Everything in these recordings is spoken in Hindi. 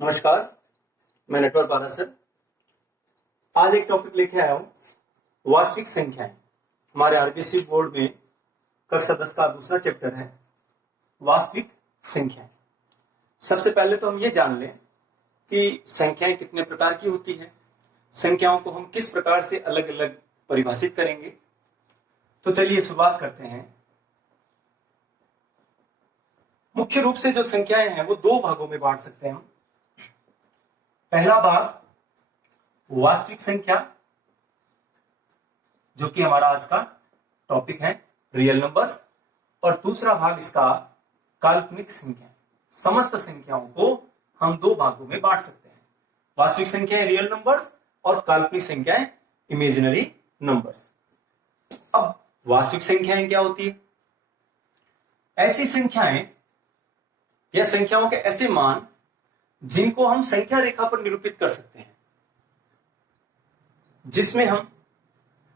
नमस्कार, मैं नटवर पारा सर। आज एक टॉपिक लेके आया हूं, वास्तविक संख्याएं। हमारे आरबीएससी बोर्ड में कक्षा 10 का दूसरा चैप्टर है वास्तविक संख्याएं। सबसे पहले तो हम ये जान लें कि संख्याएं कितने प्रकार की होती हैं, संख्याओं को हम किस प्रकार से अलग अलग परिभाषित करेंगे। तो चलिए शुरुआत करते हैं। मुख्य रूप से जो संख्याएं हैं वो दो भागों में बांट सकते हैं हम। पहला भाग वास्तविक संख्या, जो कि हमारा आज का टॉपिक है, रियल नंबर्स। और दूसरा भाग इसका काल्पनिक संख्या। समस्त संख्याओं को हम दो भागों में बांट सकते हैं, वास्तविक संख्याएं रियल नंबर्स और काल्पनिक संख्याएं इमेजिनरी नंबर्स। अब वास्तविक संख्याएं क्या होती है? ऐसी संख्याएं या संख्याओं के ऐसे मान जिनको हम संख्या रेखा पर निरूपित कर सकते हैं, जिसमें हम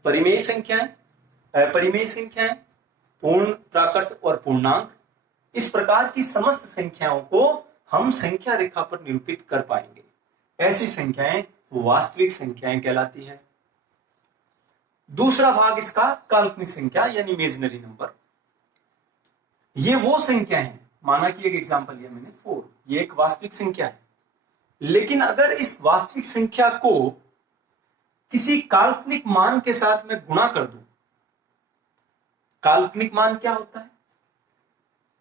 परिमेय संख्याएं, अपरिमेय संख्याएं, पूर्ण, प्राकृत और पूर्णांक, इस प्रकार की समस्त संख्याओं को हम संख्या रेखा पर निरूपित कर पाएंगे। ऐसी संख्याएं वास्तविक संख्याएं कहलाती है। दूसरा भाग इसका काल्पनिक संख्या यानी इमेजिनरी नंबर। ये वो संख्या है, माना कि एक एग्जांपल लिया मैंने 4, ये एक वास्तविक संख्या है। लेकिन अगर इस वास्तविक संख्या को किसी काल्पनिक मान के साथ में गुणा कर दूं, काल्पनिक मान क्या होता है?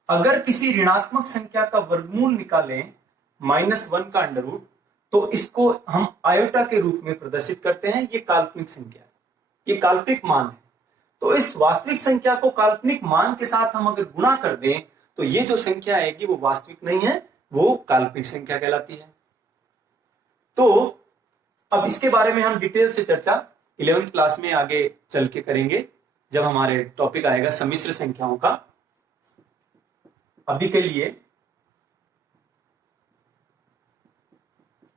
अगर किसी ऋणात्मक संख्या का वर्गमूल निकालें -1 का अंडर रूट, तो इसको हम आयोटा के रूप में प्रदर्शित करते हैं। ये काल्पनिक संख्या है, ये काल्पनिक मान है। तो इस वास्तविक संख्या को काल्पनिक मान के साथ हम अगर गुणा कर दें तो ये जो संख्या आएगी वो वास्तविक नहीं है, वो काल्पनिक संख्या कहलाती है। तो अब इसके बारे में हम डिटेल से चर्चा 11वीं क्लास में आगे चल के करेंगे, जब हमारे टॉपिक आएगा सम्मिश्र संख्याओं का। अभी के लिए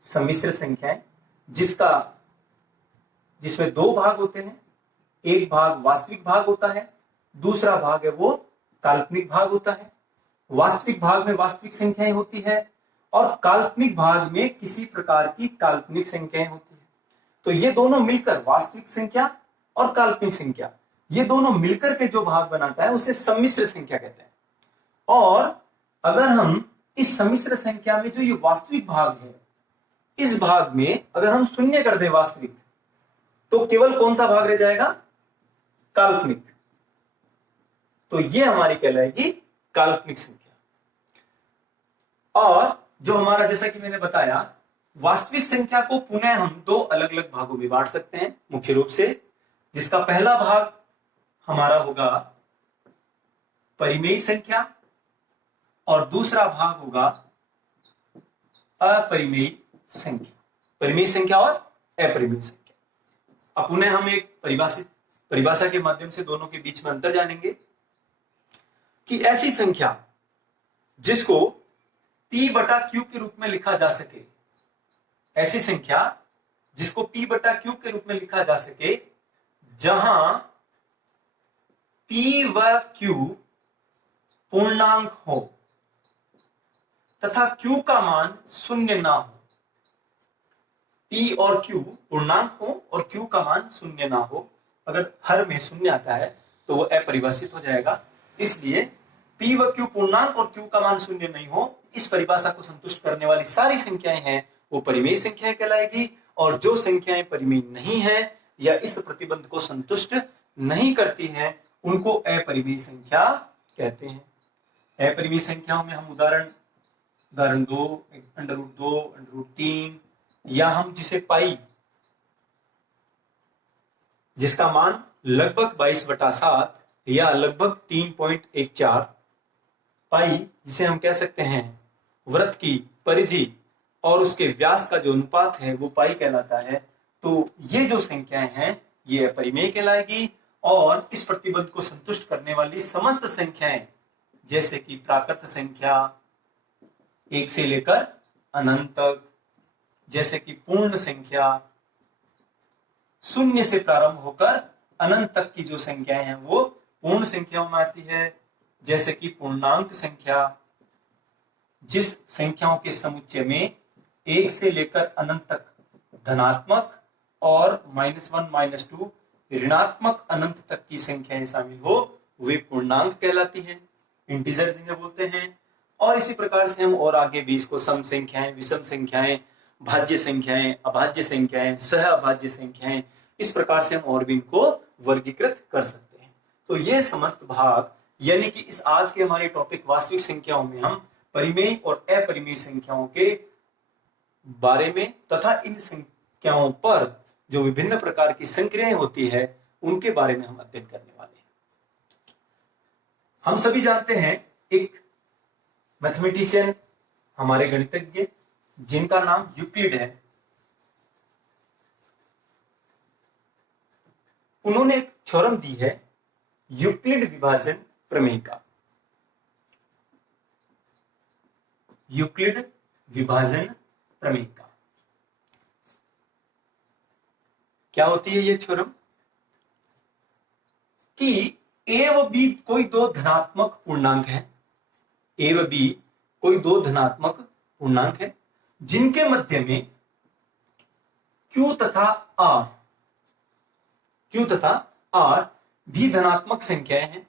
सम्मिश्र संख्याएं, जिसमें दो भाग होते हैं। एक भाग वास्तविक भाग होता है, दूसरा भाग है वो काल्पनिक भाग होता है। वास्तविक भाग में वास्तविक संख्याएं होती है और काल्पनिक भाग में किसी प्रकार की काल्पनिक संख्याएं होती है। तो ये दोनों मिलकर, वास्तविक संख्या और काल्पनिक संख्या, ये दोनों मिलकर के जो भाग बनाता है उसे सम्मिश्र संख्या कहते हैं। और अगर हम इस सम्मिश्र संख्या में जो ये वास्तविक भाग है, इस भाग में अगर हम शून्य कर दें वास्तविक, तो केवल कौन सा भाग रह जाएगा? काल्पनिक। तो ये हमारी कहलाएगी काल्पनिक संख्या। और जो हमारा, जैसा कि मैंने बताया, वास्तविक संख्या को पुनः हम दो अलग अलग भागों में बांट सकते हैं मुख्य रूप से, जिसका पहला भाग हमारा होगा परिमेय संख्या और दूसरा भाग होगा अपरिमेय संख्या। परिमेय संख्या और अपरिमेय संख्या। अब पुनः हम एक परिभाषा के माध्यम से दोनों के बीच में अंतर जानेंगे कि ऐसी संख्या जिसको P/Q के रूप में लिखा जा सके, ऐसी संख्या जिसको P/Q के रूप में लिखा जा सके, जहां P व Q पूर्णांक हो तथा Q का मान शून्य ना हो। P और Q पूर्णांक हो और Q का मान शून्य ना हो। अगर हर में शून्य आता है तो वो अपरिभाषित हो जाएगा। इसलिए P व Q पूर्णांक और Q का मान शून्य नहीं हो, इस परिभाषा को संतुष्ट करने वाली सारी संख्याएं हैं वो परिमेय संख्याएं कहलाएगी। और जो संख्याएं परिमेय नहीं है या इस प्रतिबंध को संतुष्ट नहीं करती हैं, उनको अपरिमेय संख्या कहते हैं। अपरिमेय संख्याओं में हम उदाहरण 2, √2, √3, या हम जिसे पाई, जिसका मान लगभग 22/7 या लगभग 3.14, पाई जिसे हम कह सकते हैं वृत्त की परिधि और उसके व्यास का जो अनुपात है वो पाई कहलाता है। तो ये जो संख्याएं हैं ये अपरिमेय कहलाएगी। और इस प्रतिबंध को संतुष्ट करने वाली समस्त संख्याएं, जैसे कि प्राकृत संख्या 1 से लेकर अनंत तक, जैसे कि पूर्ण संख्या 0 से प्रारंभ होकर अनंत तक की जो संख्याएं हैं वो पूर्ण संख्याओं में आती है। जैसे कि पूर्णांक संख्या, जिस संख्याओं के समुच्चय में 1 से लेकर अनंत तक धनात्मक और -1 -2 ऋणात्मक अनंत तक की संख्याएं शामिल हो वे पूर्णांक कहलाती हैं, इंटीजर जिन्हें बोलते हैं। और इसी प्रकार से हम और आगे भी इसको सम संख्याएं, विषम संख्याएं, भाज्य संख्याएं, अभाज्य संख्याएं, सह अभाज्य संख्याएं, इस प्रकार से हम और भी इनको वर्गीकृत कर सकते हैं। तो ये समस्त भाग यानी कि इस आज के हमारे टॉपिक वास्तविक संख्याओं में हम परिमेय और अपरिमेय संख्याओं के बारे में तथा इन संख्याओं पर जो विभिन्न प्रकार की संक्रियाएं होती है उनके बारे में हम अध्ययन करने वाले हैं। हम सभी जानते हैं एक मैथमेटिशियन, हमारे गणितज्ञ जिनका नाम यूक्लिड है, उन्होंने एक थ्योरम दी है यूक्लिड विभाजन प्रमेय का। यूक्लिड विभाजन प्रमेय का क्या होती है ये थ्योरम कि ए व बी कोई दो धनात्मक पूर्णांक है, ए व बी कोई दो धनात्मक पूर्णांक है जिनके मध्य में Q तथा R भी धनात्मक संख्याएं हैं।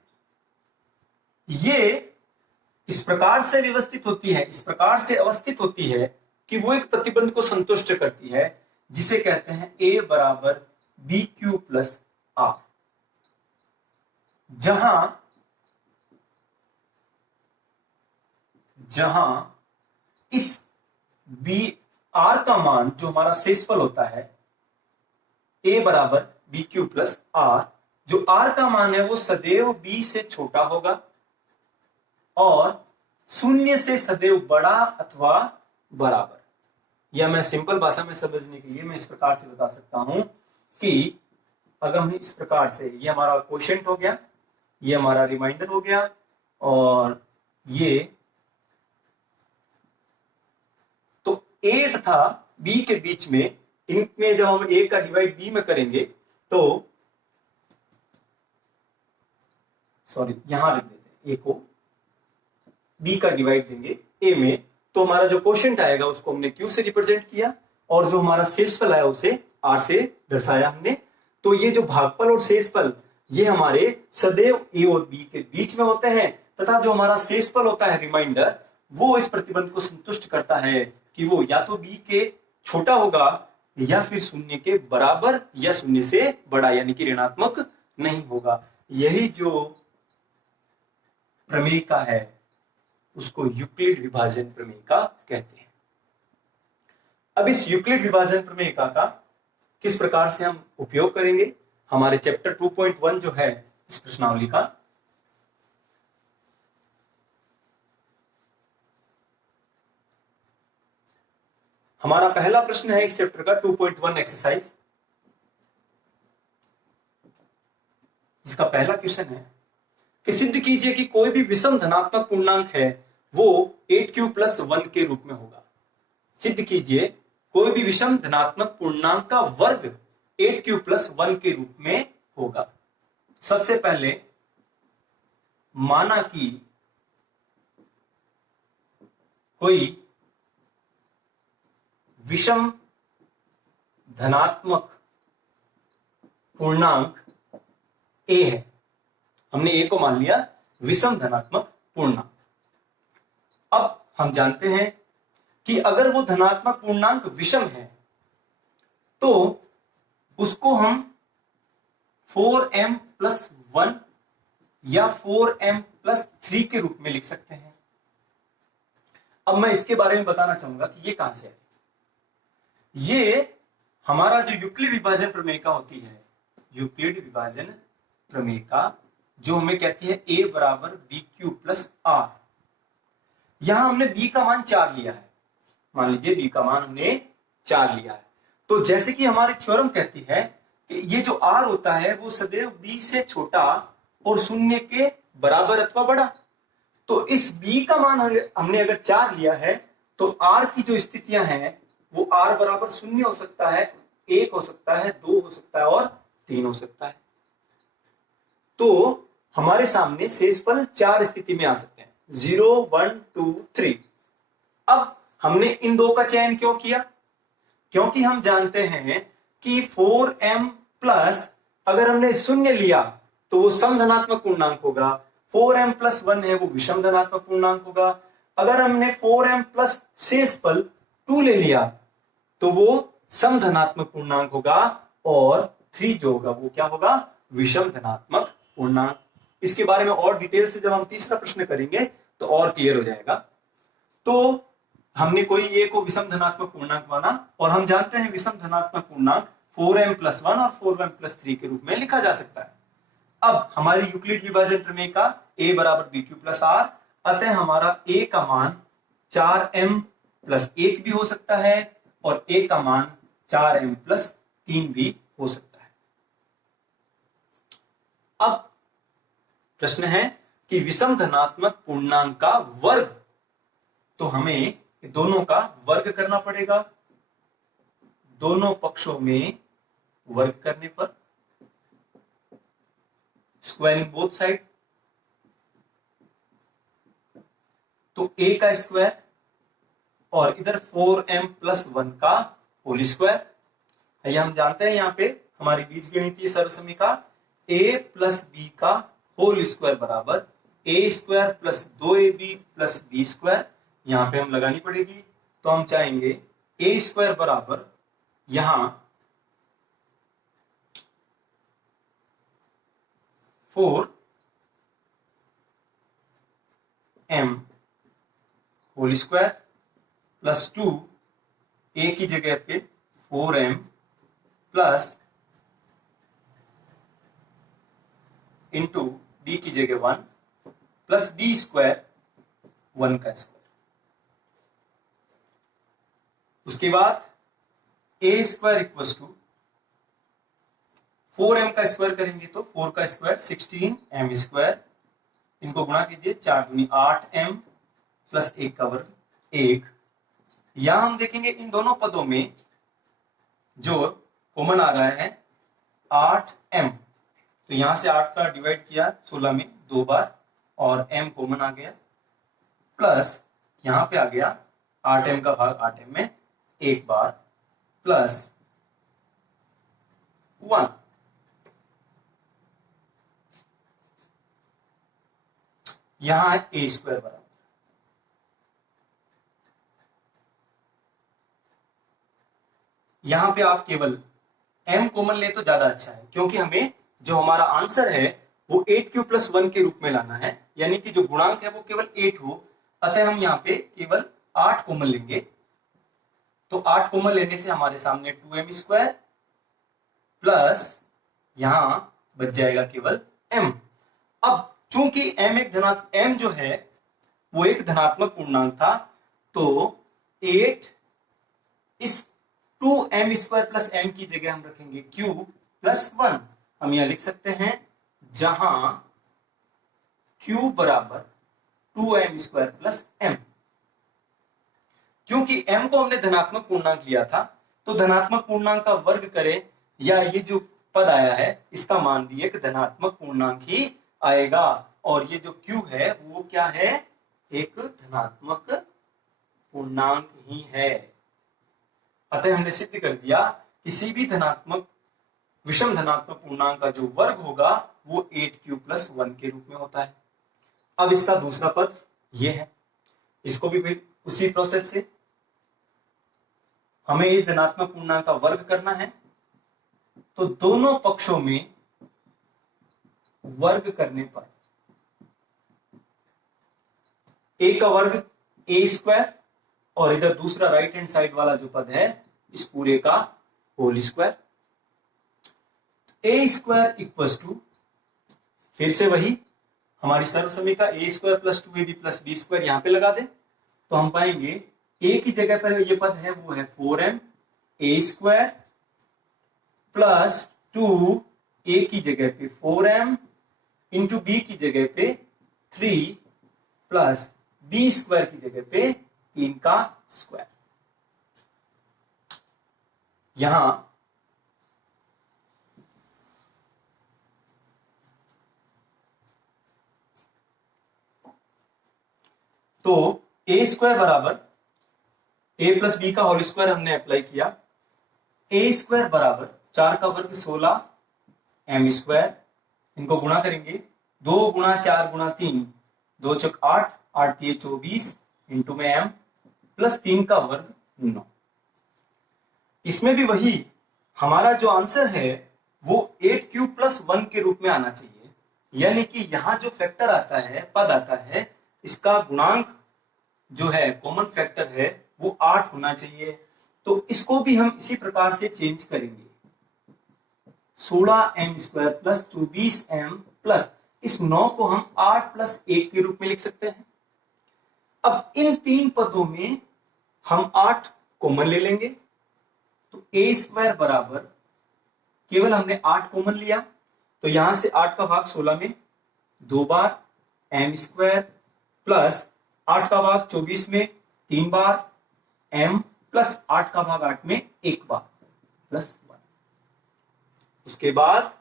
ये इस प्रकार से व्यवस्थित होती है, इस प्रकार से अवस्थित होती है कि वो एक प्रतिबंध को संतुष्ट करती है जिसे कहते हैं A बराबर BQ प्लस R। जहां इस बी आर का मान जो हमारा शेषफल होता है A बराबर BQ प्लस R, जो R का मान है वो सदैव B से छोटा होगा और शून्य से सदैव बड़ा अथवा बराबर। या मैं सिंपल भाषा में समझने के लिए मैं इस प्रकार से बता सकता हूं कि अगर हम इस प्रकार से, ये हमारा क्वोशिएंट हो गया, ये हमारा रिमाइंडर हो गया और ये, तो A तथा B के बीच में, इनमें जब हम A का डिवाइड B में करेंगे तो यहां लिख देते हैं A को, B का डिवाइड देंगे A में, तो हमारा जो क्वोशिएंट आएगा उसको हमने Q से रिप्रेजेंट किया और जो हमारा शेषफल आया उसे R से दर्शाया हमने। तो ये जो भागफल और शेषफल ये हमारे सदैव A और B के बीच में होते हैं तथा जो हमारा शेषफल होता है रिमाइंडर, वो इस प्रतिबंध को संतुष्ट करता है कि वो या तो B के छोटा होगा या फिर शून्य के बराबर या शून्य से बड़ा यानी कि ऋणात्मक नहीं होगा। यही जो प्रमेय का है उसको यूक्लिड विभाजन प्रमेय का कहते हैं। अब इस यूक्लिड विभाजन प्रमेय का किस प्रकार से हम उपयोग करेंगे, हमारे चैप्टर 2.1 जो है इस प्रश्नावली का, हमारा पहला प्रश्न है इस चैप्टर का 2.1 एक्सरसाइज, जिसका पहला क्वेश्चन है कि सिद्ध कीजिए कि कोई भी विषम धनात्मक पूर्णांक है वो 8Q प्लस 1 के रूप में होगा। सिद्ध कीजिए कोई भी विषम धनात्मक पूर्णांक का वर्ग 8Q प्लस 1 के रूप में होगा। सबसे पहले माना कि कोई विषम धनात्मक पूर्णांक A है, हमने A को मान लिया विषम धनात्मक पूर्णांक। अब हम जानते हैं कि अगर वो धनात्मक पूर्णांक विषम है तो उसको हम 4m प्लस 1 या 4m प्लस 3 के रूप में लिख सकते हैं। अब मैं इसके बारे में बताना चाहूंगा कि ये कहां से है। ये हमारा जो यूक्लिड विभाजन प्रमेय का होती है, यूक्लिड विभाजन प्रमेय का जो हमें कहती है A बराबर BQ प्लस R। यहां हमने B का मान 4 लिया है, मान लीजिए B का मान हमने 4 लिया है। तो जैसे कि हमारी थ्योरम कहती है कि ये जो R होता है वो सदैव B से छोटा और शून्य के बराबर अथवा बड़ा। तो इस B का मान हमने अगर 4 लिया है तो R की जो स्थितियां हैं वो R बराबर 0 हो सकता है, 1 हो सकता है, 2 हो सकता है और 3 हो सकता है। तो हमारे सामने शेषफल 4 स्थिति में आ सकते हैं, 0, 1, 2, 3। अब हमने इन दो का चयन क्यों किया? क्योंकि हम जानते हैं कि 4m प्लस अगर हमने शून्य लिया तो वो सम धनात्मक पूर्णांक होगा, 4m प्लस 1 है वो विषम धनात्मक पूर्णांक होगा। अगर हमने 4m प्लस शेषफल 2 ले लिया तो वो सम धनात्मक पूर्णांक होगा, और 3 जो होगा वो क्या होगा? विषम धनात्मक पूर्णांक। इसके बारे में और डिटेल से जब हम तीसरा प्रश्न करेंगे तो और क्लियर हो जाएगा। तो हमने कोई ए को विषम धनात्मक पूर्णांक माना, और हम जानते हैं विषम धनात्मक पूर्णांक 4m प्लस 1 और 4m प्लस 3 के रूप में लिखा जा सकता है। अब हमारी यूक्लिड विभाजन प्रमेय का a बराबर bq प्लस r, अतः हमारा a का मान 4m प्लस 1 भी हो सकता है और a का मान 4m प्लस 3 भी हो सकता है। अब प्रश्न है कि विषम धनात्मक पूर्णांक का वर्ग, तो हमें दोनों का वर्ग करना पड़ेगा। दोनों पक्षों में वर्ग करने पर स्क्वायरिंग बोथ साइड, तो a का स्क्वायर और इधर 4m प्लस 1 का होल स्क्वायर। हम जानते हैं यहां पे हमारी बीजगणितीय सर्वसमीका a प्लस b का होल स्क्वायर बराबर a square plus 2ab plus b square, यहां पे हम लगानी पड़ेगी। तो हम चाहेंगे a स्क्वायर बराबर यहां 4m whole square plus 2, a की जगह पे 4m प्लस इंटू b की जगह 1 प्लस b स्क्वायर 1 का स्क्वायर। उसके बाद a square equal to 4m का स्क्वायर करेंगे तो 4 का स्क्वायर 16m स्क्वायर, इनको गुणा कीजिए 4 दूनी 8m प्लस 1 का वर्ग 1। यहां हम देखेंगे इन दोनों पदों में जो कॉमन आ रहा है 8m, तो यहां से 8 का डिवाइड किया 16 में 2 बार और m कॉमन आ गया, प्लस यहां पे आ गया 8m का भाग 8m में 1 बार प्लस 1। यहां है a स्क्वायर बराबर, यहां पे आप केवल m कॉमन ले तो ज्यादा अच्छा है, क्योंकि हमें जो हमारा आंसर है वो 8q प्लस 1 के रूप में लाना है, यानी कि जो गुणांक है वो केवल 8 हो। अतः हम यहाँ पे केवल 8 कॉमन लेंगे, तो 8 कॉमन लेने से हमारे सामने 2m स्क्वायर प्लस यहां बच जाएगा केवल m। अब चूंकि m जो है वो एक धनात्मक पूर्णांक था, तो 8 इस 2m स्क्वायर प्लस m की जगह हम रखेंगे q प्लस 1। हम यहां लिख सकते हैं जहां q बराबर 2m स्क्वायर प्लस m। क्योंकि m को हमने धनात्मक पूर्णांक लिया था, तो धनात्मक पूर्णांक का वर्ग करें या ये जो पद आया है इसका मान भी एक धनात्मक पूर्णांक ही आएगा, और ये जो q है वो क्या है? एक धनात्मक पूर्णांक ही है। अतः हमने सिद्ध कर दिया किसी भी धनात्मक विषम धनात्मक पूर्णांक का जो वर्ग होगा वो 8q प्लस 1 के रूप में होता है। अब इसका दूसरा पद ये है, इसको भी फिर उसी प्रोसेस से हमें इस धनात्मक पूर्णांक का वर्ग करना है, तो दोनों पक्षों में वर्ग करने पर a का वर्ग a स्क्वायर और इधर दूसरा राइट हैंड साइड वाला जो पद है इस पूरे का whole square. a square equal to फिर से वही हमारी सर्वसमीका a square plus 2ab plus b square यहां पे लगा दें, तो हम पाएंगे a की जगह पर ये पद है वो है 4m a square plus 2 a की जगह पे 4m इंटू b की जगह पे 3 प्लस b स्क्वायर की जगह पे 3 का स्क्वायर। यहां तो a स्क्वायर बराबर ए प्लस बी का होल स्क्वायर हमने अप्लाई किया। ए स्क्वायर बराबर 4 का वर्ग 16 एम स्क्वायर, इनको गुणा करेंगे 2 गुणा 4 गुणा 3, 2 चौक 8, 8 3 24 इंटू में एम प्लस 3 का वर्ग 9। इसमें भी वही हमारा जो आंसर है वो 8 क्यूब प्लस 1 के रूप में आना चाहिए, यानी कि यहां जो फैक्टर आता है, पद आता है, इसका गुणांक जो है कॉमन फैक्टर है वो 8 होना चाहिए। तो इसको भी हम इसी प्रकार से चेंज करेंगे, 16 M square plus 24 M plus इस 9 को हम 8 प्लस 1 के रूप में लिख सकते हैं। अब इन तीन पदों में हम 8 कॉमन ले लेंगे, तो ए स्क्वायर बराबर केवल हमने 8 कॉमन लिया, तो यहां से 8 का भाग 16 में 2 बार एम स्क्वायर प्लस 8 का भाग 24 में 3 बार एम प्लस 8 का भाग 8 में 1 बार प्लस 1। उसके बाद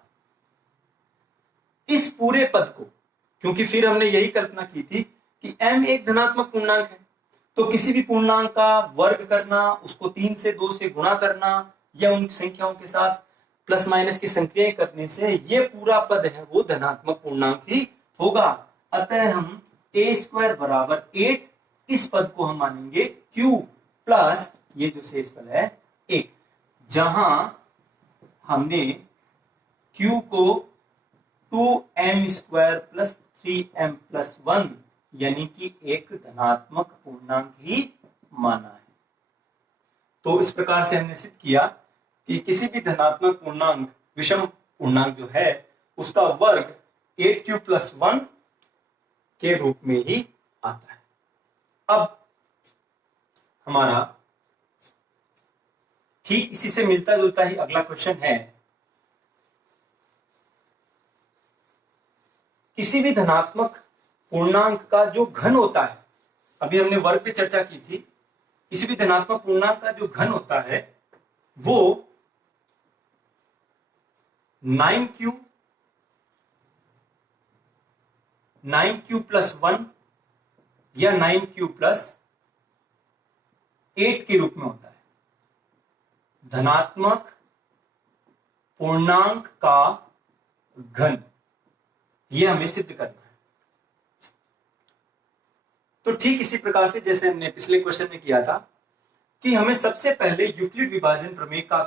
इस पूरे पद को, क्योंकि फिर हमने यही कल्पना की थी कि m एक धनात्मक पूर्णांक है, तो किसी भी पूर्णांक का वर्ग करना, उसको 3 से 2 से गुणा करना या उन संख्याओं के साथ प्लस माइनस की संख्याएं करने से ये पूरा पद है वो धनात्मक पूर्णांक ही होगा। अतः हम ए स्क्वायर बराबर 8 इस पद को हम मानेंगे q प्लस ये जो शेष पद है 1, जहां हमने q को 2m square plus 3m plus 1 यानी कि एक धनात्मक पूर्णांक ही माना है। तो इस प्रकार से हमने सिद्ध किया कि किसी भी धनात्मक पूर्णांक विषम पूर्णांक जो है उसका वर्ग 8 क्यूब प्लस 1 के रूप में ही आता है। अब हमारा ठीक इसी से मिलता जुलता ही अगला क्वेश्चन है, किसी भी धनात्मक पूर्णांक का जो घन होता है, अभी हमने वर्ग पे चर्चा की थी, किसी भी धनात्मक पूर्णांक का जो घन होता है वो 9q प्लस 1 या 9q प्लस 8 के रूप में होता है। धनात्मक पूर्णांक का घन, यह हमें सिद्ध करना है। तो ठीक इसी प्रकार से जैसे हमने पिछले क्वेश्चन में किया था कि हमें सबसे पहले यूक्लिड विभाजन प्रमेय का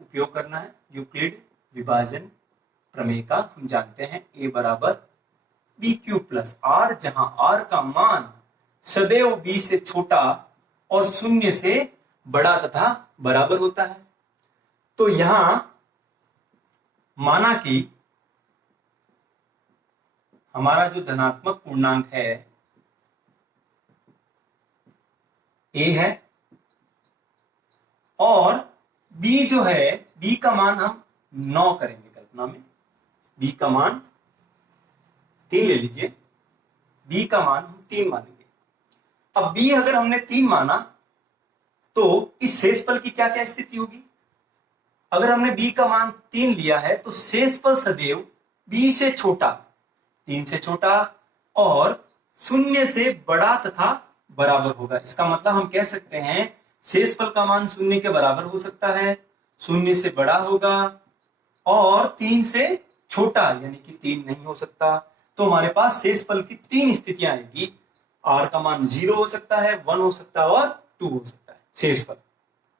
उपयोग करना है। यूक्लिड विभाजन प्रमेय का हम जानते हैं a बराबर बी क्यूब प्लस आर, जहां r का मान सदैव b से छोटा और 0 से बड़ा तथा बराबर होता है। तो यहां माना कि हमारा जो धनात्मक पूर्णांक है a है और b जो है, b का मान हम 9 करेंगे कल्पना में, b का मान 3 ले लीजिए, b का मान हम 3 मानेंगे। अब b अगर हमने 3 माना तो इस शेषफल की क्या क्या स्थिति होगी? अगर हमने b का मान 3 लिया है तो शेषफल सदैव b से छोटा, 3 से छोटा और 0 से बड़ा तथा बराबर होगा। इसका मतलब हम कह सकते हैं शेषफल का मान 0 के बराबर हो सकता है, 0 से बड़ा होगा और 3 से छोटा यानी कि 3 नहीं हो सकता। तो हमारे पास शेषफल की 3 स्थितियां आएगी, r का मान 0 हो सकता है, 1 हो सकता है और 2 हो सकता है शेषफल।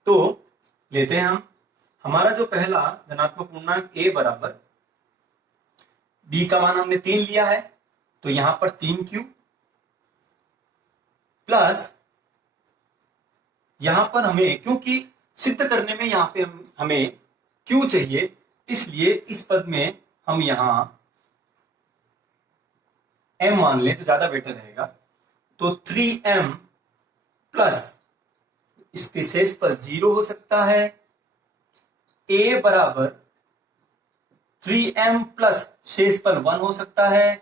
तो लेते हैं हम हमारा जो पहला धनात्मक पूर्णांक a बराबर b का मान हमने 3 लिया है, तो यहां पर 3q प्लस यहां पर हमें, क्योंकि सिद्ध करने में यहां पे हमें q चाहिए, इसलिए इस पद में हम यहां m मान लें तो ज्यादा बेटर रहेगा। तो 3m प्लस इसके शेष पर 0 हो सकता है, a बराबर 3m प्लस शेष पर 1 हो सकता है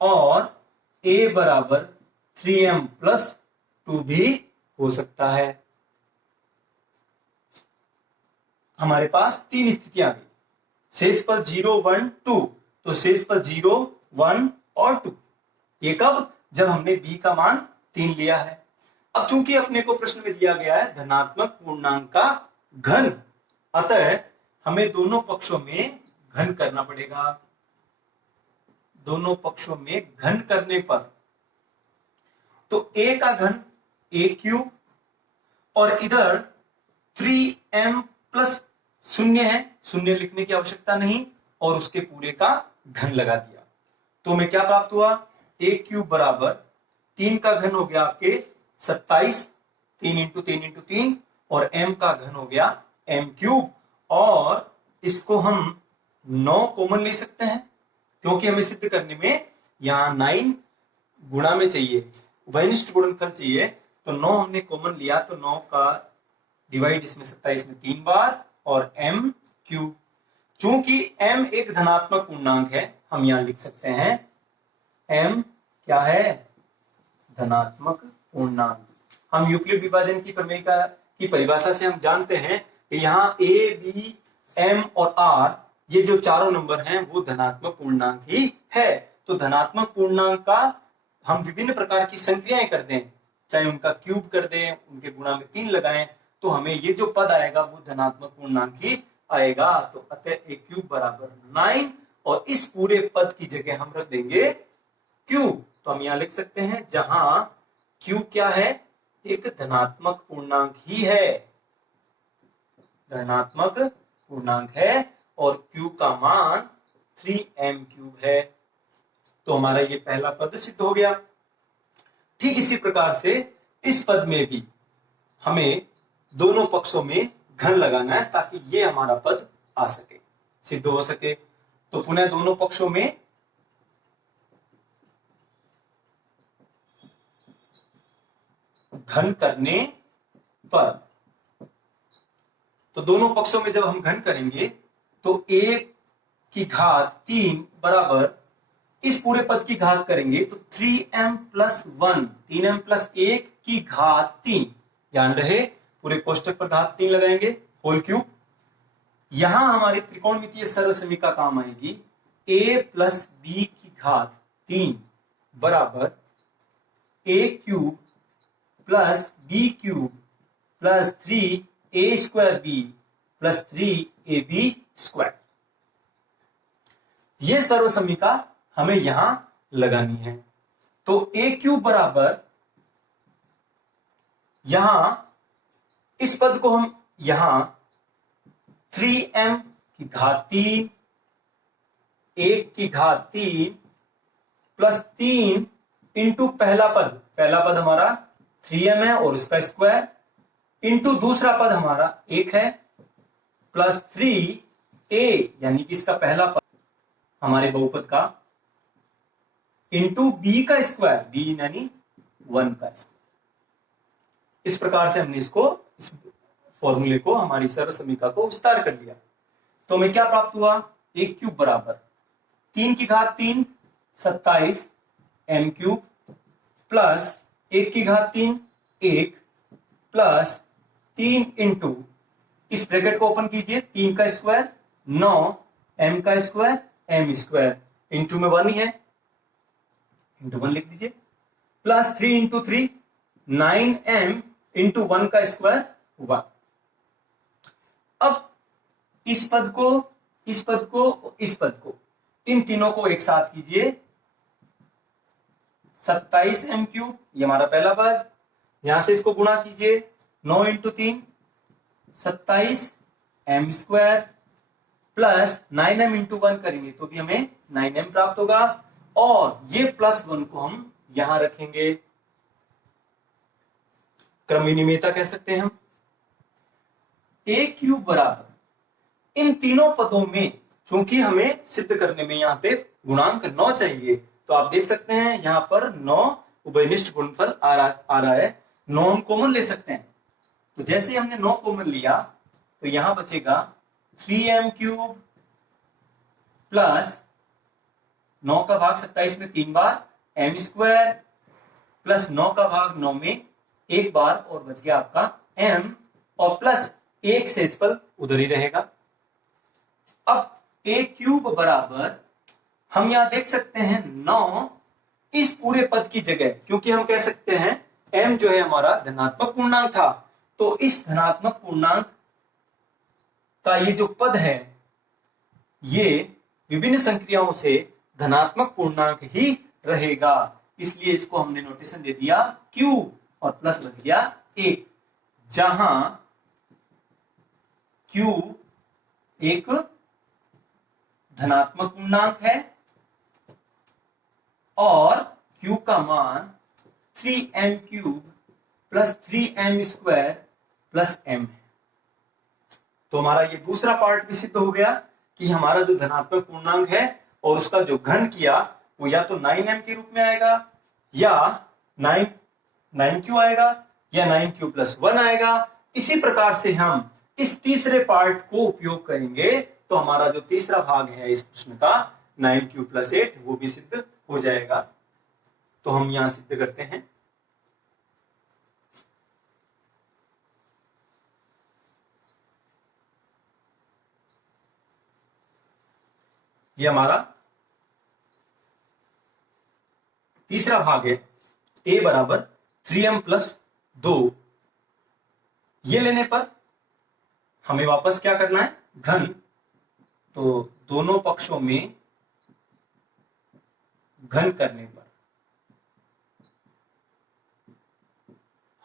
और a बराबर 3m प्लस 2 भी हो सकता है। हमारे पास 3 स्थितियां आ गई, शेष पर 0 1 2, तो शेष पर 0 1 और 2। ये कब? जब हमने b का मान 3 लिया है। अब चूंकि अपने को प्रश्न में दिया गया है धनात्मक पूर्णांक का घन, अतः हमें दोनों पक्षों में घन करना पड़ेगा। दोनों पक्षों में घन करने पर तो a का घन a क्यूब और इधर 3m प्लस शून्य है, शून्य लिखने की आवश्यकता नहीं, और उसके पूरे का घन लगा दिया तो हमें क्या प्राप्त हुआ, a क्यूब बराबर 3 का घन हो गया आपके 27, 3 इंटू 3 इंटू 3, और m का घन हो गया m क्यूब, और इसको हम 9 कॉमन ले सकते हैं क्योंकि हमें सिद्ध करने में यहां 9 गुणा में चाहिए, उभयनिष्ठ गुणनफल चाहिए, तो 9 हमने कॉमन लिया तो 9 का डिवाइड इसमें 27 में 3 बार और m क्यूब। चूंकि m एक धनात्मक पूर्णांक है हम यहां लिख सकते हैं m क्या है, धनात्मक पूर्णांक। हम यूक्लिड विभाजन की प्रमेय की परिभाषा से हम जानते हैं कि यहाँ a, b, m और r ये जो चारों नंबर हैं वो धनात्मक पूर्णांक ही है। तो धनात्मक पूर्णांक का हम विभिन्न प्रकार की संक्रियाएं कर दें, चाहे उनका क्यूब कर दें, उनके गुणा में 3 लगाएं, तो हमें ये जो पद आएगा वो धनात्मक पूर्णांक ही आएगा। तो अतः a क्यूब बराबर 9, और इस पूरे पद की जगह हम रख देंगे क्यूब। तो हम यहां लिख सकते हैं जहां क्यूब क्या है, एक धनात्मक पूर्णांक ही है, धनात्मक पूर्णांक है, और क्यूब का मान 3m क्यूब है। तो हमारा ये पहला पद सिद्ध हो गया। ठीक इसी प्रकार से इस पद में भी हमें दोनों पक्षों में घन लगाना है ताकि ये हमारा पद आ सके, सिद्ध हो सके। तो पुनः दोनों पक्षों में घन करने पर, तो दोनों पक्षों में जब हम घन करेंगे तो 1 की घात 3 बराबर इस पूरे पद की घात करेंगे तो 3m प्लस 1, 3m प्लस 1 की घात 3, ध्यान रहे पूरे कोष्टक पर घात 3 लगाएंगे, होल क्यूब। यहां हमारी त्रिकोणमितीय सर्वसमीका काम आएगी, a प्लस b की घात 3 बराबर a cube plus b cube plus 3a square b plus 3ab square. ये सर्वसमीका हमें यहां लगानी है। तो a क्यूब बराबर यहां इस पद को हम यहां 3m की घात 3, 1 की घात 3 प्लस 3 इंटू पहला पद हमारा 3m है और इसका स्क्वायर, इंटू दूसरा पद हमारा 1 है, प्लस 3a यानी कि इसका पहला पद हमारे बहुपद का, इंटू b का स्क्वायर, b यानी 1 का स्क्वायर। इस प्रकार से हमने इसको, इस फॉर्मूले को, हमारी सर्वसमीका को विस्तार कर लिया। तो हमें क्या प्राप्त हुआ, a क्यूब बराबर 3 की घात 3 27 m क्यूब प्लस 1 की घात 3 1 प्लस 3 इंटू, इस ब्रैकेट को ओपन कीजिए, 3 का स्क्वायर 9 m का स्क्वायर m स्क्वायर, इंटू में 1 ही है, इंटू 1 लिख दीजिए, प्लस 3 इंटू 3 9m इंटू 1 का स्क्वायर 1। अब इस पद को, इस पद को, इस पद को, इन तीनों को एक साथ कीजिए, 27m क्यूब, ये हमारा पहला पद, यहां से इसको गुणा कीजिए, 9 into 3 27 m square plus 9m into 1 करेंगे तो भी हमें 9m प्राप्त होगा, और ये प्लस 1 को हम यहां रखेंगे, क्रम विनिमेयता कह सकते हैं हम। a क्यूब बराबर इन तीनों पदों में, चूंकि हमें सिद्ध करने में यहां पे गुणांक 9 चाहिए, तो आप देख सकते हैं यहां पर 9 उभयनिष्ठ गुणनफल आ रहा है, 9 हम कॉमन ले सकते हैं। तो जैसे हमने 9 कॉमन लिया तो यहां बचेगा 3m क्यूब प्लस 9 का भाग 27 में 3 बार m स्क्वायर प्लस 9 का भाग 9 में 1 बार, और बच गया आपका m, और प्लस 1 शेषफल उधर ही रहेगा। अब a क्यूब बराबर हम यहां देख सकते हैं 9 इस पूरे पद की जगह, क्योंकि हम कह सकते हैं m जो है हमारा धनात्मक पूर्णांक था, तो इस धनात्मक पूर्णांक का ये जो पद है ये विभिन्न संक्रियाओं से धनात्मक पूर्णांक ही रहेगा, इसलिए इसको हमने नोटेशन दे दिया q और प्लस बच गया 1, जहां q एक धनात्मक पूर्णांक है और q का मान 3m cube plus 3m square plus m है। तो हमारा ये दूसरा पार्ट भी सिद्ध हो गया कि हमारा जो धनात्मक पूर्णांक है और उसका जो घन किया वो या तो 9m के रूप में आएगा या 9q आएगा या 9q प्लस 1 आएगा। इसी प्रकार से हम इस तीसरे पार्ट को उपयोग करेंगे तो हमारा जो तीसरा भाग है इस प्रश्न का 9q प्लस 8 वो भी सिद्ध हो जाएगा। तो हम यहां सिद्ध करते हैं। ये हमारा तीसरा भाग है, a बराबर 3m प्लस 2। ये लेने पर हमें वापस क्या करना है, घन। तो दोनों पक्षों में घन करने पर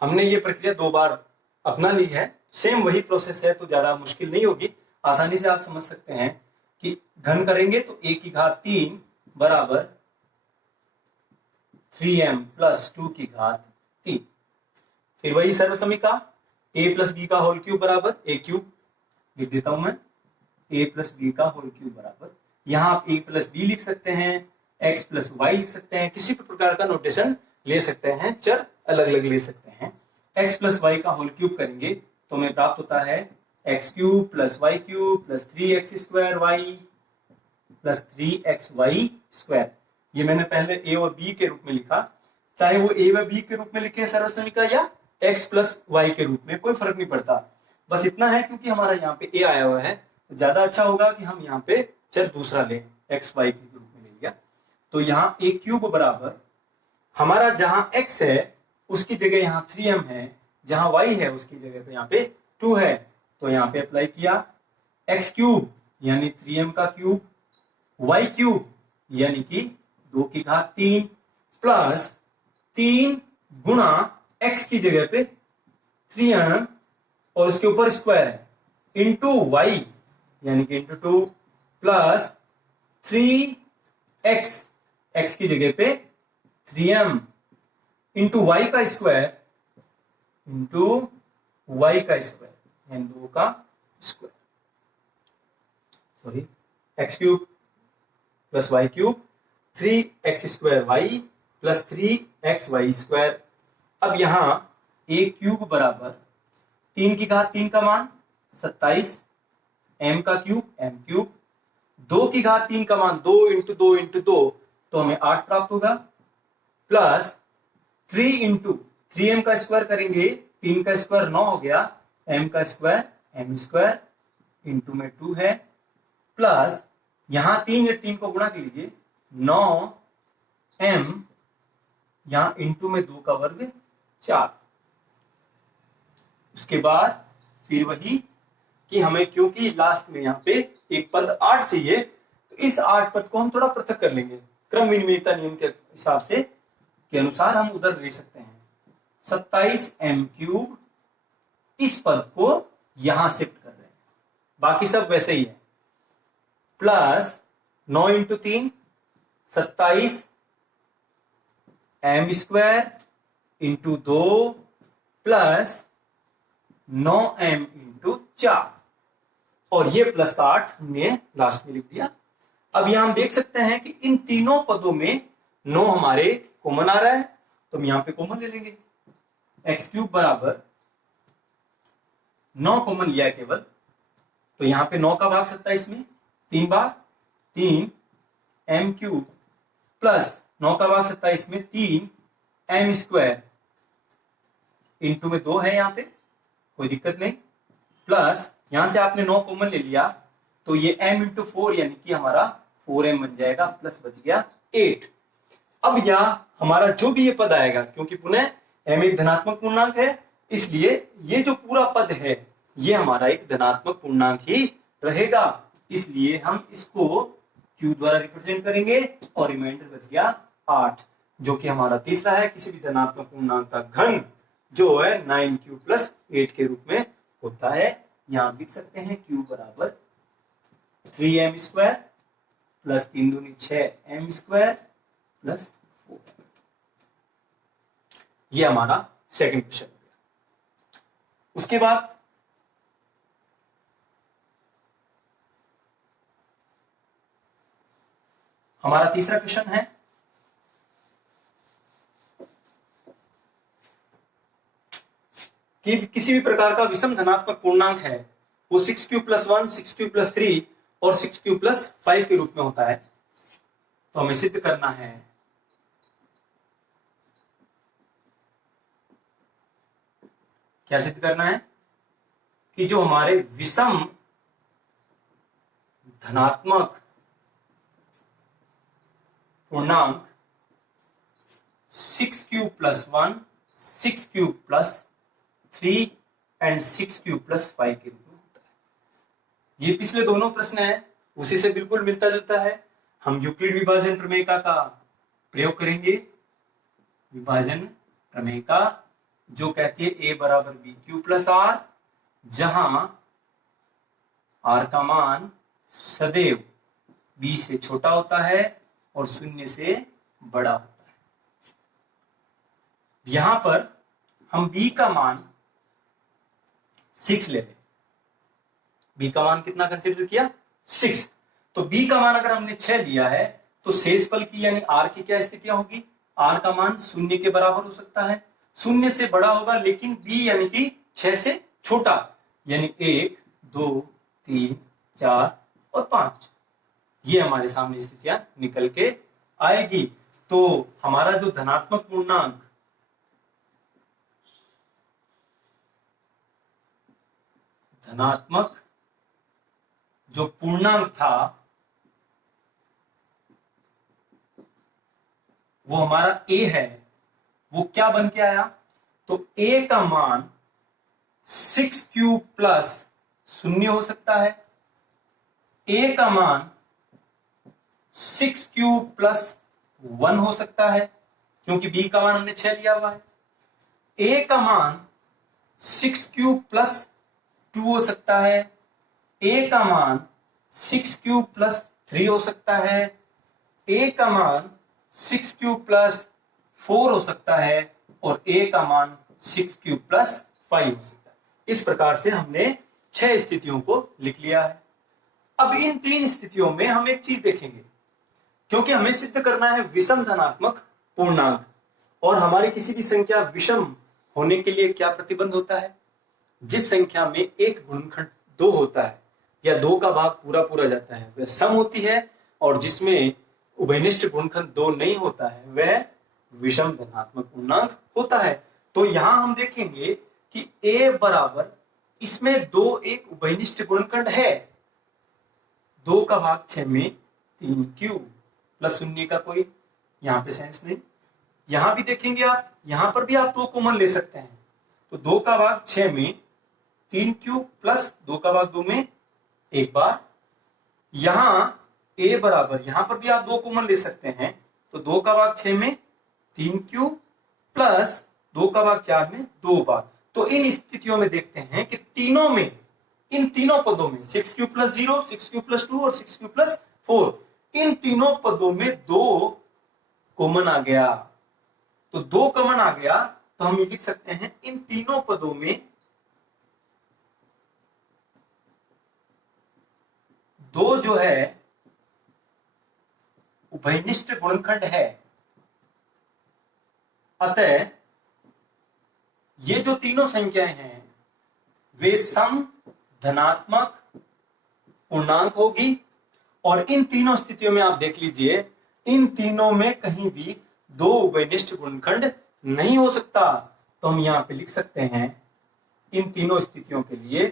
हमने ये प्रक्रिया 2 बार अपना ली है। सेम वही प्रोसेस है तो ज्यादा मुश्किल नहीं होगी, आसानी से आप समझ सकते हैं कि घन करेंगे तो a की घात 3 बराबर 3m प्लस 2 की घात 3। फिर वही सर्वसमीका a प्लस बी का होल क्यूब बराबर a क्यूब, लिख देता हूं मैं a प्लस बी का होल क्यूब बराबर, यहां आप a प्लस बी लिख सकते हैं, x प्लस वाई लिख सकते हैं, किसी भी प्रकार का नोटेशन ले सकते हैं, चर अलग अलग ले सकते हैं। x प्लस वाई का होल क्यूब करेंगे तो हमें प्राप्त होता है X cube plus Y cube plus 3x square Y plus 3x Y square. ये मैंने पहले a और b के रूप में लिखा, चाहे वो a व b के रूप में लिखे सर्वसमीका या x प्लस वाई के रूप में, कोई फर्क नहीं पड़ता। बस इतना है क्योंकि हमारा यहाँ पे a आया हुआ है तो ज्यादा अच्छा होगा कि हम यहाँ पे चर दूसरा लें, x वाई के रूप में ले लिया। तो यहाँ a क्यूब बराबर हमारा जहां x है उसकी जगह यहाँ 3m है, जहां y है उसकी जगह पे यहाँ पे 2 है, तो यहाँ पे अप्लाई किया x क्यूब यानी 3m का क्यूब, y क्यूब यानी कि 2 की घात 3 प्लस 3 गुणा x की जगह पे 3m और उसके ऊपर स्क्वायर है इंटू y यानी कि इंटू 2 प्लस 3x, x की जगह पे 3m इंटू वाई का स्क्वायर इंटू वाई का स्क्वायर यानी 2 का square, sorry X cube plus Y cube 3x square Y plus 3x Y square. अब यहां a क्यूब बराबर 3 की घात 3 का मान 27, m का क्यूब m क्यूब, 2 की घात 3 का मान 2 इंटू 2 इंटू 2 तो हमें 8 प्राप्त होगा, प्लस 3 इंटू 3m का स्क्वायर करेंगे 3 का स्क्वायर 9 हो गया, m का स्क्वायर m स्क्वायर इंटू में 2 है, प्लस यहां 3 या 3 को गुणा कर लीजिए 9m यहां इंटू में 2 का वर्ग 4। उसके बाद फिर वही कि हमें क्योंकि लास्ट में यहाँ पे एक पद 8 चाहिए तो इस 8 पद को हम थोड़ा पृथक कर लेंगे, क्रम विनिमयता नियम के हिसाब से के अनुसार हम उधर ले सकते हैं। 27m क्यूब इस पद को यहां शिफ्ट कर रहे हैं, बाकी सब वैसे ही है, plus 9 into 3 27 m square into 2 plus 9m into 4 और ये प्लस 8 हमने लास्ट में लिख दिया। अब यहां हम देख सकते हैं कि इन तीनों पदों में 9 हमारे कॉमन आ रहा है तो हम यहां पे कॉमन ले लेंगे, एक्स क्यूब बराबर 9 कॉमन लिया है केवल, तो यहां पे 9 का भाग 27 में 3 बार 3 m क्यूब प्लस 9 का भाग 27 में 3 m स्क्वायर इंटू में 2 है, यहां पे कोई दिक्कत नहीं, प्लस यहां से आपने 9 कॉमन ले लिया तो ये m इंटू 4 यानी कि हमारा 4m बन जाएगा, प्लस बच गया 8। अब यहां हमारा जो भी ये पद आएगा, क्योंकि पुनः m एक धनात्मक पूर्णांक है, इसलिए ये जो पूरा पद है ये हमारा एक धनात्मक पूर्णांक ही रहेगा। इसलिए हम इसको q द्वारा रिप्रेजेंट करेंगे और रिमाइंडर बच गया 8, जो कि हमारा तीसरा है। किसी भी धनात्मक पूर्णांक का घन जो है 9q प्लस 8 के रूप में होता है। यहां लिख सकते हैं q बराबर 3m स्क्वायर प्लस 3 दूनी 6m स्क्वायर प्लस 4। ये हमारा सेकंड क्वेश्चन हो गया। उसके बाद हमारा तीसरा क्वेश्चन है कि किसी भी प्रकार का विषम धनात्मक पूर्णांक है, वो 6q प्लस 1, 6q प्लस 3 और 6q प्लस 5 के रूप में होता है। तो हमें सिद्ध करना है क्या सिद्ध करना है कि जो हमारे विषम धनात्मक पूर्णांक 6q plus 1, 6q plus 3 and 6q plus 5 के रूप में होता है। ये पिछले दोनों प्रश्न है उसी से बिल्कुल मिलता जुलता है। हम यूक्लिड विभाजन प्रमेय का प्रयोग करेंगे। विभाजन प्रमेय का जो कहती है a बराबर बी क्यू प्लस आर, जहां r का मान सदैव b से छोटा होता है और 0 से बड़ा होता है। यहां पर हम b का मान 6 ले लें। b का मान कितना कंसीडर किया? 6। तो b का मान अगर हमने 6 लिया है तो शेषफल की यानी r की क्या स्थितियां होगी? r का मान 0 के बराबर हो सकता है, 0 से बड़ा होगा, लेकिन b यानी कि 6 से छोटा, यानी 1, 2, 3, 4 और 5। ये हमारे सामने स्थितियां निकल के आएगी। तो हमारा जो धनात्मक पूर्णांक जो पूर्णांक था वो हमारा a है, वो क्या बन के आया? तो a का मान 6q प्लस 0 हो सकता है, a का मान 6q प्लस 1 हो सकता है, क्योंकि b का मान हमने 6 लिया हुआ है। a का मान 6q प्लस 2 हो सकता है, a का मान 6q प्लस 3 हो सकता है, a का मान 6q प्लस 4 हो सकता है और a का मान 6q प्लस 5 हो सकता है। इस प्रकार से हमने 6 स्थितियों को लिख लिया है। अब इन 3 स्थितियों में हम एक चीज देखेंगे, क्योंकि हमें सिद्ध करना है विषम धनात्मक पूर्णांक, और हमारी किसी भी संख्या विषम होने के लिए क्या प्रतिबंध होता है? जिस संख्या में एक गुणनखंड 2 होता है या 2 का भाग पूरा पूरा जाता है वह सम होती है, और जिसमें उभयनिष्ठ गुणनखंड 2 नहीं होता है वह विषम धनात्मक पूर्णांक होता है। तो यहां हम देखेंगे कि a बराबर, इसमें 2 एक उभयनिष्ठ गुणनखंड है, 2 का भाग 6 में 3q प्लस 0 का कोई यहां पे सेंस नहीं। यहां भी देखेंगे आप, यहां पर भी आप 2 कॉमन ले सकते हैं, तो 2 का भाग 6 में 3q प्लस 2 का भाग 2 में एक बार। यहां a बराबर, यहां पर भी आप 2 कॉमन ले सकते हैं, तो 2 का भाग 6 में 3q प्लस 2 का भाग 4 में 2 बार। तो इन स्थितियों में देखते हैं कि तीनों में, इन तीनों पदों में 6q प्लस 0, 6q प्लस 2 और 6q प्लस 4, इन तीनों पदों में 2 कॉमन आ गया। तो 2 कॉमन आ गया तो हम ये लिख सकते हैं इन तीनों पदों में 2 जो है उभयनिष्ठ गुणनखंड है, अतः ये जो तीनों संख्याएं हैं वे सम धनात्मक पूर्णांक होगी। और इन तीनों स्थितियों में आप देख लीजिए, इन तीनों में कहीं भी 2 उभयनिष्ठ गुणनखंड नहीं हो सकता। तो हम यहां पे लिख सकते हैं इन तीनों स्थितियों के लिए,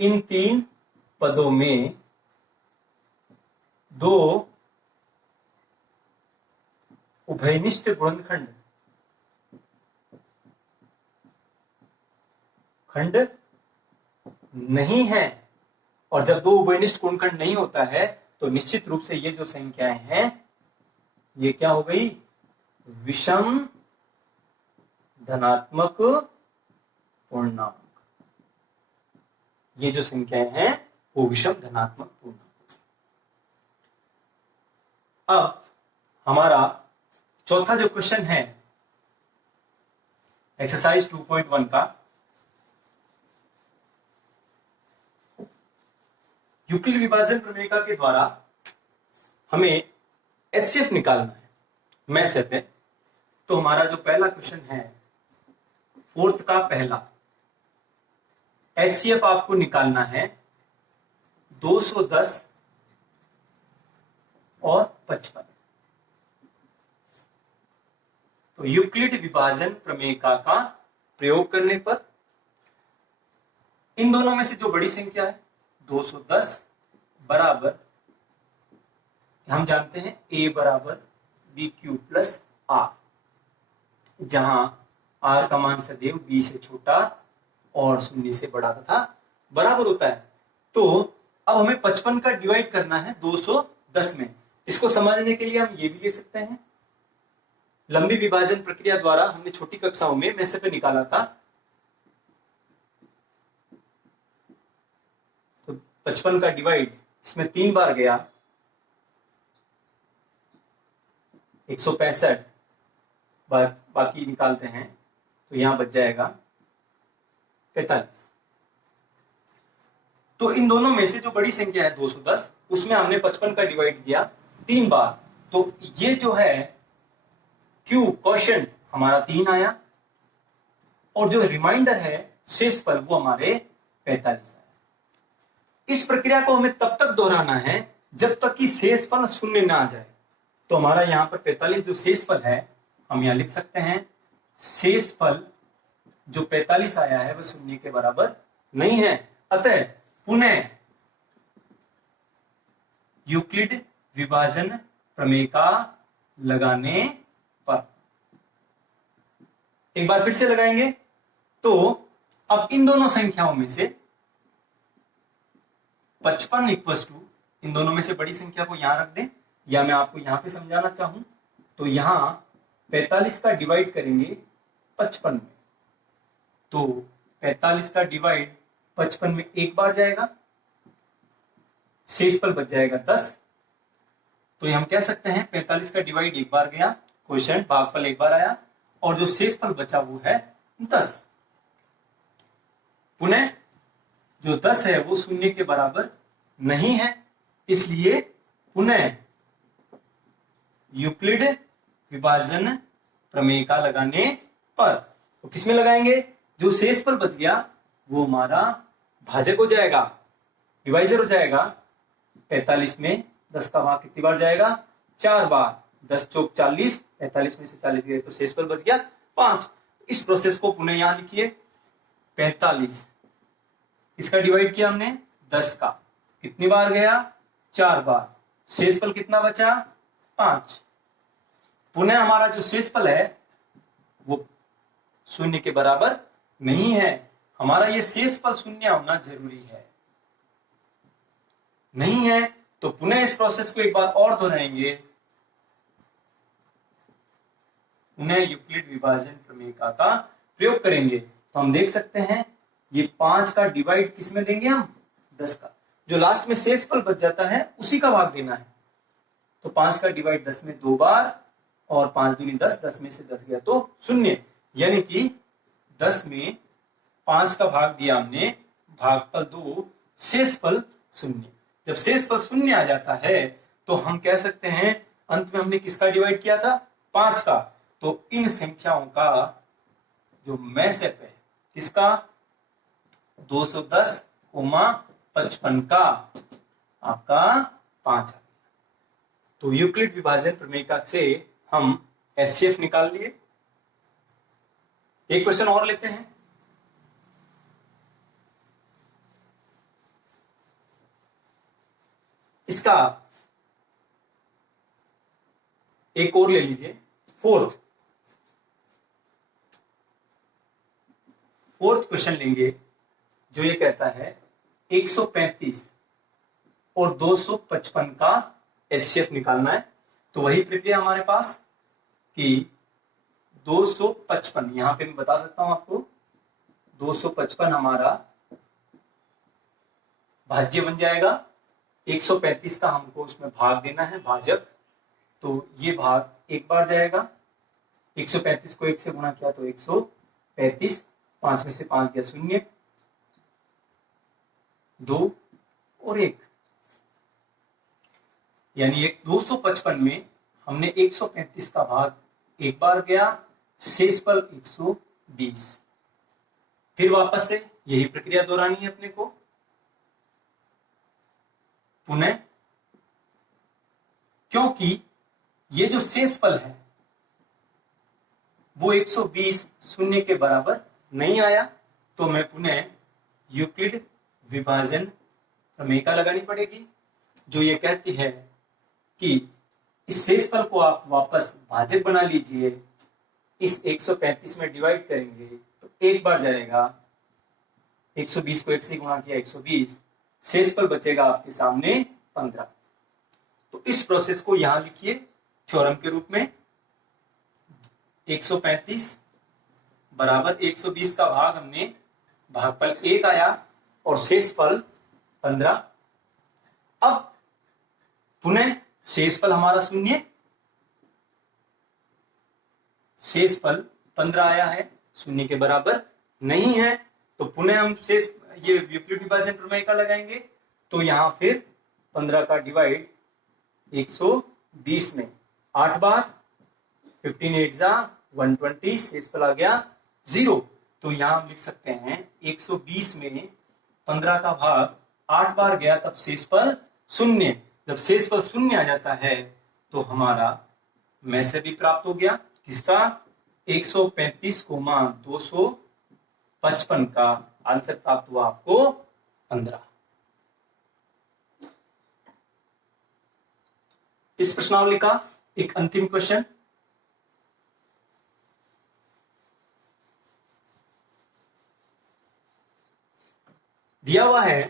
इन 3 पदों में 2 उभयनिष्ठ गुणनखंड खंड नहीं है। और जब दो उभयनिष्ठ गुणनखंड नहीं होता है तो निश्चित रूप से ये जो संख्याएं हैं ये क्या हो गई, विषम धनात्मक पूर्णांक। ये जो संख्याएं हैं वो विषम धनात्मक पूर्णांक। अब हमारा चौथा जो क्वेश्चन है एक्सरसाइज 2.1 का, यूक्लिड विभाजन प्रमेय के द्वारा हमें एचसीएफ निकालना है, मैसेप है। तो हमारा जो पहला क्वेश्चन है फोर्थ का पहला, एचसीएफ आपको निकालना है 210 और 55। तो यूक्लिड विभाजन प्रमेय का प्रयोग करने पर इन दोनों में से जो बड़ी संख्या है 210 बराबर, हम जानते हैं a बराबर बी क्यू प्लस आर, जहां r का मान सदैव b से छोटा और शून्य से बड़ा तथा बराबर होता है। तो अब हमें 55 का डिवाइड करना है 210 में। इसको समझने के लिए हम ये भी लिख सकते हैं, लंबी विभाजन प्रक्रिया द्वारा हमने छोटी कक्षाओं में मैसेप निकाला था। तो 55 का डिवाइड इसमें 3 बार गया, 165 बाकी निकालते हैं तो यहां बच जाएगा 45। तो इन दोनों में से जो बड़ी संख्या है 210, उसमें हमने 55 का डिवाइड किया 3 बार। तो ये जो है क्यूब क्वोशिएंट हमारा 3 आया, और जो रिमाइंडर है शेष पर वो हमारे 45 आया। इस प्रक्रिया को हमें तब तक दोहराना है जब तक कि शेषफल शून्य ना आ जाए। तो हमारा यहां पर 45 जो शेषफल है हम यहां लिख सकते हैं, शेषफल जो 45 आया है वह शून्य के बराबर नहीं है। अतः पुनः यूक्लिड विभाजन प्रमेय का लगाने पर, एक बार फिर से लगाएंगे। तो अब इन दोनों संख्याओं में से 55 इक्वल्स टू, इन दोनों में से बड़ी संख्या को यहां रख दें, या मैं आपको यहां पे समझाना चाहूं तो यहां 45 का डिवाइड करेंगे 55 में। तो 45 का डिवाइड 55 में एक बार जाएगा, शेषफल बच जाएगा 10। तो ये हम कह सकते हैं 45 का डिवाइड एक बार गया, क्वोशिएंट भागफल एक बार आया, और जो शेषफल बचा वो है 10। पुनः जो 10 है वो शून्य के बराबर नहीं है, इसलिए पुनः यूक्लिड विभाजन प्रमेय का लगाने पर, तो किसमें लगाएंगे, जो शेषफल बच गया वो हमारा भाजक हो जाएगा, डिवाइजर हो जाएगा। 45 में 10 का भाग कितनी बार जाएगा, 4 बार, 10 चौक 40, 45 में से 40 गए तो शेषफल बच गया 5। इस प्रोसेस को पुनः यहां लिखिए, 45 इसका डिवाइड किया हमने 10 का, कितनी बार गया, 4 बार, शेषफल कितना बचा 5। पुनः हमारा जो शेषफल है वो शून्य के बराबर नहीं है, हमारा ये शेषफल शून्य होना जरूरी है, नहीं है। तो पुनः इस प्रोसेस को एक बार और दोहराएंगे, पुनः यूक्लिड विभाजन प्रमेय का प्रयोग करेंगे। तो हम देख सकते हैं ये 5 का डिवाइड किस में देंगे हम, 10 का, जो लास्ट में शेषफल बच जाता है उसी का भाग देना है। तो 5 का डिवाइड 10 में 2 बार, और 5 दूनी 10, 10 में से 10 गया तो शून्य, यानी कि 10 में 5 का भाग दिया हमने, भागफल 2, शेषफल शून्य। जब शेषफल शून्य आ जाता है तो हम कह सकते हैं अंत में हमने किसका डिवाइड किया था, 5 का। तो इन संख्याओं का जो मैसेप है किसका, 210, 55 का आपका 5 आ गया। तो यूक्लिड विभाजन प्रमेय से हम एचसीएफ निकाल लिए। एक क्वेश्चन और लेते हैं, इसका एक और ले लीजिए, फोर्थ क्वेश्चन लेंगे जो ये कहता है 135 और 255 का एचसीएफ निकालना है। तो वही प्रक्रिया हमारे पास कि 255, यहां पे मैं बता सकता हूं आपको, 255 हमारा भाज्य बन जाएगा। 135 का हमको उसमें भाग देना है, भाजक। तो ये भाग एक बार जाएगा, 135 को 1 से गुणा किया तो 135, 5 में से 5 गया 0, 2 और 1, यानी 255 में हमने 135 का भाग एक बार गया, शेष पर 120। फिर वापस से यही प्रक्रिया दोहरानी है अपने को पुनः, क्योंकि ये जो शेषफल है वो 120 शून्य के बराबर नहीं आया, तो मैं पुनः यूक्लिड विभाजन प्रमेय लगानी पड़ेगी, जो ये कहती है कि इस शेषफल को आप वापस भाजक बना लीजिए। इस 135 में डिवाइड करेंगे तो एक बार जाएगा, 120 को 1 से गुणा किया 120, शेषफल बचेगा आपके सामने 15। तो इस प्रोसेस को यहां लिखिए थ्योरम के रूप में, 135 बराबर 120 का भाग हमने भागफल 1 आया और शेषफल 15। अब पुनः शेषफल हमारा 0, शेषफल 15 आया है, 0 के बराबर नहीं है, तो पुनः हम शेष ये यूक्लिड विभाजन प्रमेय का लगाएंगे। तो यहां फिर 15 का डिवाइड 120 में 8 बार, 15 8 जा 120, शेषफल आ गया 0। तो यहां हम लिख सकते हैं 120 में 15 का भाग 8 बार गया तब शेषफल 0। जब शेषफल 0 आ जाता है तो हमारा में से भी प्राप्त हो गया, किसका, 135 को मान 255 का आंसर प्राप्त हुआ आपको 15। इस प्रश्नावली का एक अंतिम क्वेश्चन, दिया हुआ है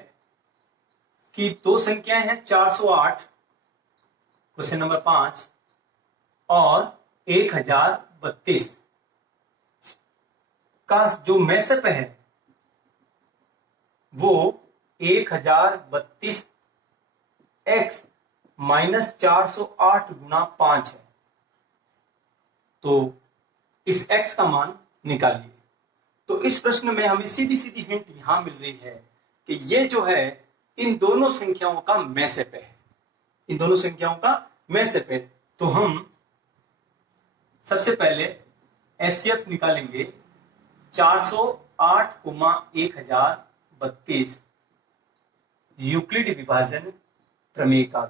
कि दो संख्याएं हैं 408 क्वेश्चन नंबर 5 और 1032 का जो मैसप है वो 1032 x माइनस 408 गुना 5 है। तो इस x का मान निकालिए। तो इस प्रश्न में हमें सीधी सीधी हिंट यहां मिल रही है कि ये जो है इन दोनों संख्याओं का मैसप है, इन दोनों संख्याओं का मैसप है। तो हम सबसे पहले एचसीएफ निकालेंगे 408 गुना 1032 यूक्लिड विभाजन प्रमेय का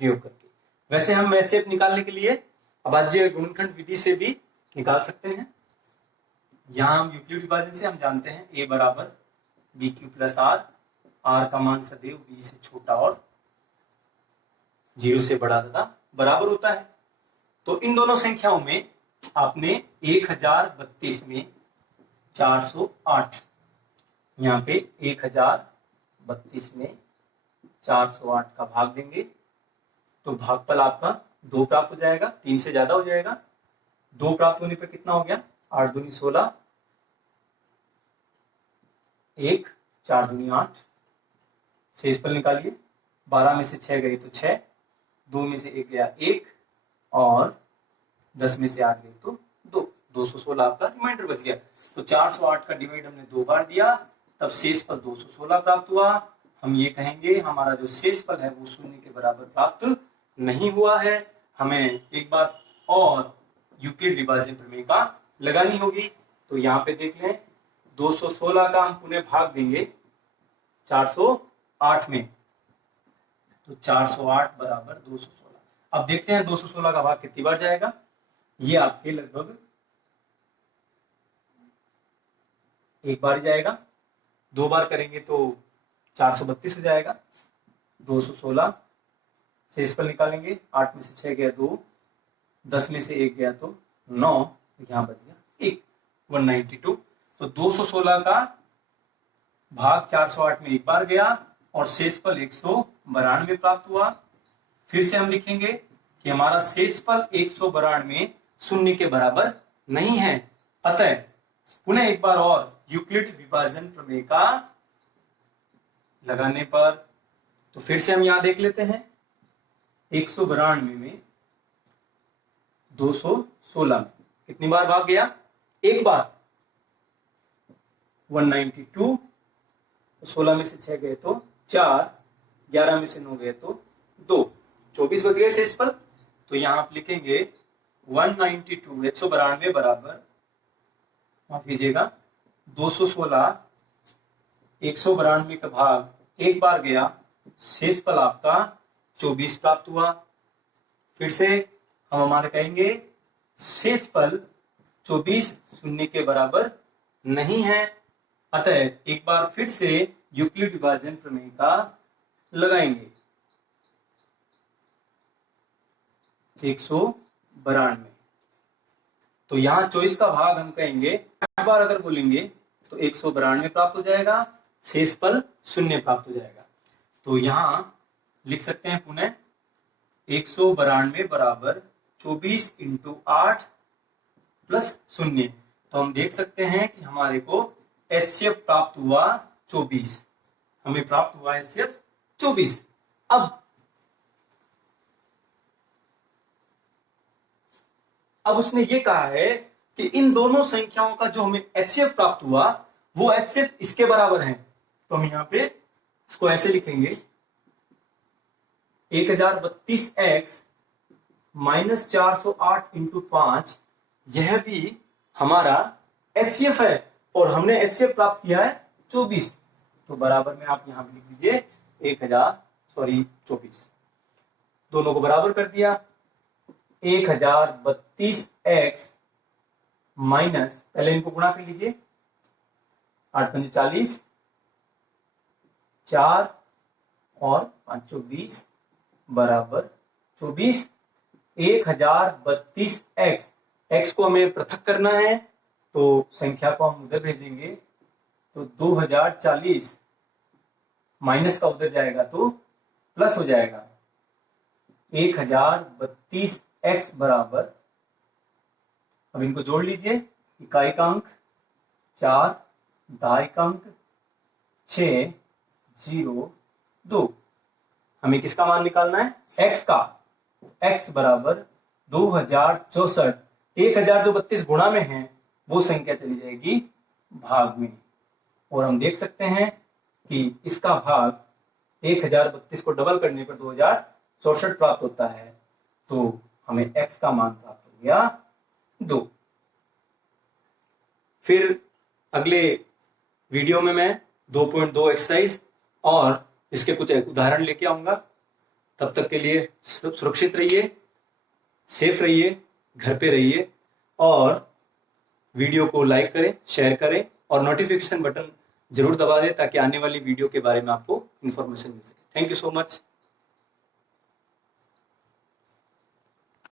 प्रयोग करके। वैसे हम एचसीएफ निकालने के लिए अभाज्य गुणनखंड विधि से भी निकाल सकते हैं। यहां हम यूक्लिड विभाजन से हम जानते हैं a बराबर B Q plus R, R का मान सदैव बी से छोटा और 0 से बड़ा तथा बराबर होता है। तो इन दोनों संख्याओं में आपने 1032 में 408, यहाँ पे 1032 में 408 का भाग देंगे तो भागफल आपका 2 प्राप्त हो जाएगा, 3 से ज्यादा हो जाएगा। 2 प्राप्त होने पर कितना हो गया, 8 दूनी 16, 1 4 दूनी 8, शेषफल निकालिए, 12 में से 6 गए तो 6, 2 में से 1 गया 1 और 10 में से 8 गए तो 2, 216 आपका रिमाइंडर बच गया। तो 408 का डिवाइड हमने 2 बार दिया तब शेषफल 216 प्राप्त हुआ। हम ये कहेंगे हमारा जो शेषफल है वो 0 के बराबर प्राप्त नहीं हुआ है। हमें एक बार और यूक्लिड विभाजन प्रमेय का लगानी होगी। तो यहाँ पे देख लें 216 का हम पुनः भाग देंगे 408 में, तो 408 बराबर 216। अब देखते हैं 216 का भाग कितनी बार जाएगा। ये आपके लगभग एक बार ही जाएगा, 2 बार करेंगे तो 432 हो जाएगा। 216 शेषफल निकालेंगे, 8 में से 6 गया 2, 10 में से 1 गया तो 9, यहां बच गया 1, 192। तो 216 का भाग 408 में एक बार गया और शेषफल 192 प्राप्त हुआ। फिर से हम लिखेंगे कि हमारा शेषफल 192 शून्य के बराबर नहीं है। अतः पुनः एक बार और यूक्लिड विभाजन प्रमेय का लगाने पर, तो फिर से हम यहां देख लेते हैं 192 में 216 में कितनी बार भाग गया? एक बार। 192, 16 में से 6 गए तो 4, 11 में से 9 गए तो 2, 24 बच गए शेषफल। तो यहां आप लिखेंगे 192 192 बराबर, माफ कीजिएगा, 216 192 का भाग एक बार गया, शेषफल आपका 24 प्राप्त हुआ। फिर से हम हमारे कहेंगे शेषफल 24 शून्य के बराबर नहीं है। अतः एक बार फिर से यूक्लिड विभाजन प्रमेय का लगाएंगे। 192, तो यहां 24 का भाग हम कहेंगे 8 बार अगर बोलेंगे तो 192 प्राप्त हो जाएगा, शेषफल 0 प्राप्त हो जाएगा। तो यहां लिख सकते हैं पुनः 192 बराबर 24 इंटू 8 प्लस 0। तो हम देख सकते हैं कि हमारे को HCF प्राप्त हुआ 24, हमें प्राप्त हुआ HCF 24। अब उसने ये कहा है कि इन दोनों संख्याओं का जो हमें HCF प्राप्त हुआ वो HCF इसके बराबर है। तो हम यहां पे इसको ऐसे लिखेंगे 1032x माइनस 408 इंटू 5, यह भी हमारा HCF है और हमने HCF प्राप्त किया है 24। तो बराबर में आप यहां पे लिख दीजिए 24, दोनों को बराबर कर दिया। 1032x माइनस, पहले इनको गुणा कर लीजिए, 8 पंजे 40, 4 और 5 20 बराबर 24। 1032x, x को हमें पृथक करना है तो संख्या को हम उधर भेजेंगे, तो 2040 माइनस का उधर जाएगा तो प्लस हो जाएगा। 1032x बराबर, अब इनको जोड़ लीजिए, इकाई का अंक 4, दहाई का अंक 6, 0, 2। हमें किसका मान निकालना है? x का। x बराबर 2064, 1000 जो 32 गुणा में है वो संख्या चली जाएगी भाग में, और हम देख सकते हैं कि इसका भाग 1032 को डबल करने पर 2064 प्राप्त होता है। तो हमें x का मान प्राप्त हो गया 2। फिर अगले वीडियो में मैं 2.2 एक्सरसाइज और इसके कुछ उदाहरण लेके आऊंगा। तब तक के लिए सुरक्षित रहिए, सेफ रहिए, घर पे रहिए और वीडियो को लाइक करें, शेयर करें और नोटिफिकेशन बटन जरूर दबा दें ताकि आने वाली वीडियो के बारे में आपको इन्फॉर्मेशन मिल सके। Thank you so much.